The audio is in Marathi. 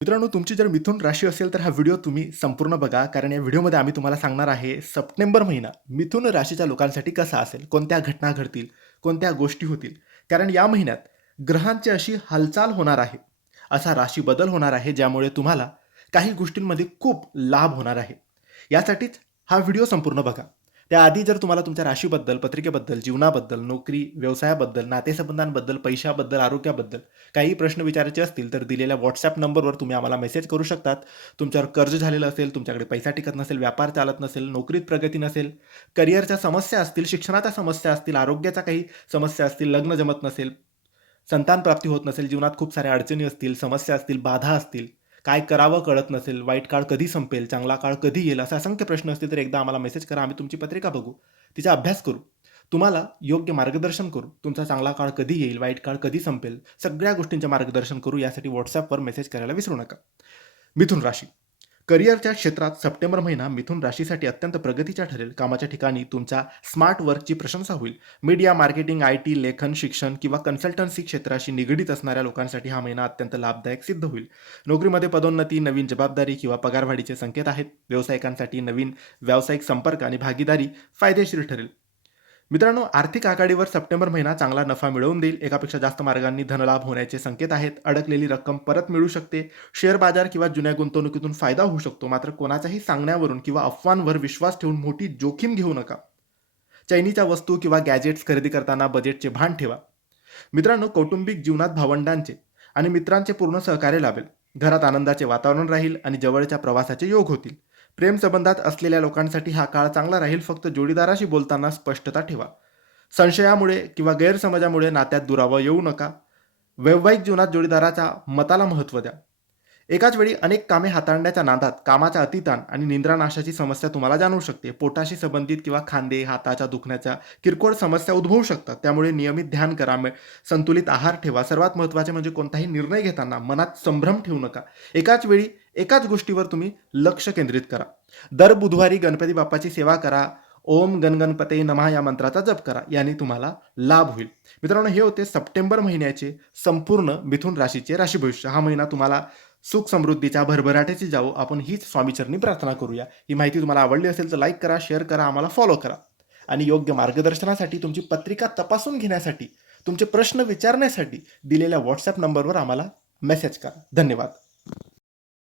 मित्रांनो, तुमची जर मिथुन राशी असेल तर हा व्हिडिओ तुम्ही संपूर्ण बघा. कारण या व्हिडिओमध्ये आम्ही तुम्हाला सांगणार आहे सप्टेंबर महिना मिथुन राशीच्या लोकांसाठी कसा असेल, कोणत्या घटना घडतील, कोणत्या गोष्टी होतील. कारण या महिन्यात ग्रहांची अशी हालचाल होणार आहे, असा राशी बदल होणार आहे, ज्यामुळे तुम्हाला काही गोष्टींमध्ये खूप लाभ होणार आहे. यासाठीच हा व्हिडिओ संपूर्ण बघा. त्याआधी जर तुम्हाला तुमच्या राशीबद्दल, पत्रिकेबद्दल, जीवनाबद्दल, नोकरी, व्यवसायाबद्दल, नातेसंबंधांबद्दल, पैशाबद्दल, आरोग्याबद्दल काही प्रश्न विचारायचे असतील तर दिलेल्या WhatsApp नंबरवर तुम्ही आम्हाला मेसेज करू शकतात. तुमच्यावर कर्ज झालेलं असेल, तुमच्याकडे पैसा टिकत नसेल, व्यापार चालत नसेल, नोकरीत प्रगती नसेल, करिअरच्या समस्या असतील, शिक्षणाच्या समस्या असतील, आरोग्याच्या काही समस्या असतील, लग्न जमत नसेल, संतान प्राप्ती होत नसेल, जीवनात खूप साऱ्या अडचणी असतील, समस्या असतील, बाधा असतील, काय करावं कळत नसेल, वाईट काळ कधी संपेल, चांगला काळ कधी येईल, असे असंख्य प्रश्न असतील तर एकदा आम्हाला मेसेज करा. आम्ही तुमची पत्रिका बघू, तिचा अभ्यास करू, तुम्हाला योग्य मार्गदर्शन करू. तुमचा चांगला काळ कधी येईल, वाईट काळ कधी संपेल, सगळ्या गोष्टींचे मार्गदर्शन करू. यासाठी WhatsAppवर मेसेज करायला विसरू नका. मिथुन राशी करिअरच्या क्षेत्रात सप्टेंबर महिना मिथुन राशीसाठी अत्यंत प्रगतीचा ठरेल. कामाच्या ठिकाणी तुमच्या स्मार्ट वर्कची प्रशंसा होईल. मीडिया, मार्केटिंग, IT, लेखन, शिक्षण किंवा कन्सल्टन्सी क्षेत्राशी निगडीत असणाऱ्या लोकांसाठी हा महिना अत्यंत लाभदायक सिद्ध होईल. नोकरीमध्ये पदोन्नती, नवीन जबाबदारी किंवा पगारवाढीचे संकेत आहेत. व्यावसायिकांसाठी नवीन व्यावसायिक संपर्क आणि भागीदारी फायदेशीर ठरेल. मित्रांनो, आर्थिक आघाडीवर सप्टेंबर महिना चांगला नफा मिळवून देईल. एकापेक्षा जास्त मार्गांनी धनलाभ होण्याचे संकेत आहेत. अडकलेली रक्कम परत मिळू शकते. शेअर बाजार किंवा जुन्या गुंतवणुकीतून फायदा होऊ शकतो. मात्र कोणाच्याही सांगण्यावरून किंवा अफवांवर विश्वास ठेवून मोठी जोखीम घेऊ नका. चैनीच्या वस्तू किंवा गॅजेट्स खरेदी करताना बजेटचे भान ठेवा. मित्रांनो, कौटुंबिक जीवनात भावंडांचे आणि मित्रांचे पूर्ण सहकार्य लाभेल. घरात आनंदाचे वातावरण राहील आणि जवळच्या प्रवासाचे योग होतील. प्रेम संबंधात असलेल्या लोकांसाठी हा काळ चांगला राहील. फक्त जोडीदाराशी बोलताना स्पष्टता ठेवा. संशयामुळे किंवा गैरसमजामुळे नात्यात दुरावा येऊ नका. वैवाहिक जीवनात जोडीदाराच्या मताला महत्त्व द्या. एकाच वेळी अनेक कामे हाताळण्याच्या नादात कामाचा अतिताण आणि निद्रानाशाची समस्या तुम्हाला जाणवू शकते. पोटाशी संबंधित किंवा खांदे, हाताच्या दुखण्याच्या किरकोळ समस्या उद्भवू शकतात. त्यामुळे नियमित ध्यान करा, संतुलित आहार ठेवा. सर्वात महत्त्वाचे म्हणजे कोणताही निर्णय घेताना मनात संभ्रम ठेवू नका. एकाच वेळी एकाच गोष्टीवर तुम्ही लक्ष केंद्रित करा. दर बुधवारी गणपती बाप्पाची सेवा करा. ओम गणगणपते नमः या मंत्राचा जप करा. याने तुम्हाला लाभ होईल. मित्रांनो, हे होते सप्टेंबर महिन्याचे संपूर्ण मिथुन राशीचे राशी भविष्य. हा महिना तुम्हाला सुख समृद्धीच्या भरभराटीची जावो, आपण हीच स्वामीचरणी प्रार्थना करूया. ही माहिती तुम्हाला आवडली असेल तर लाईक करा, शेअर करा, आम्हाला फॉलो करा. आणि योग्य मार्गदर्शनासाठी, तुमची पत्रिका तपासून घेण्यासाठी, तुमचे प्रश्न विचारण्यासाठी दिलेल्या WhatsApp नंबरवर आम्हाला मेसेज करा. धन्यवाद.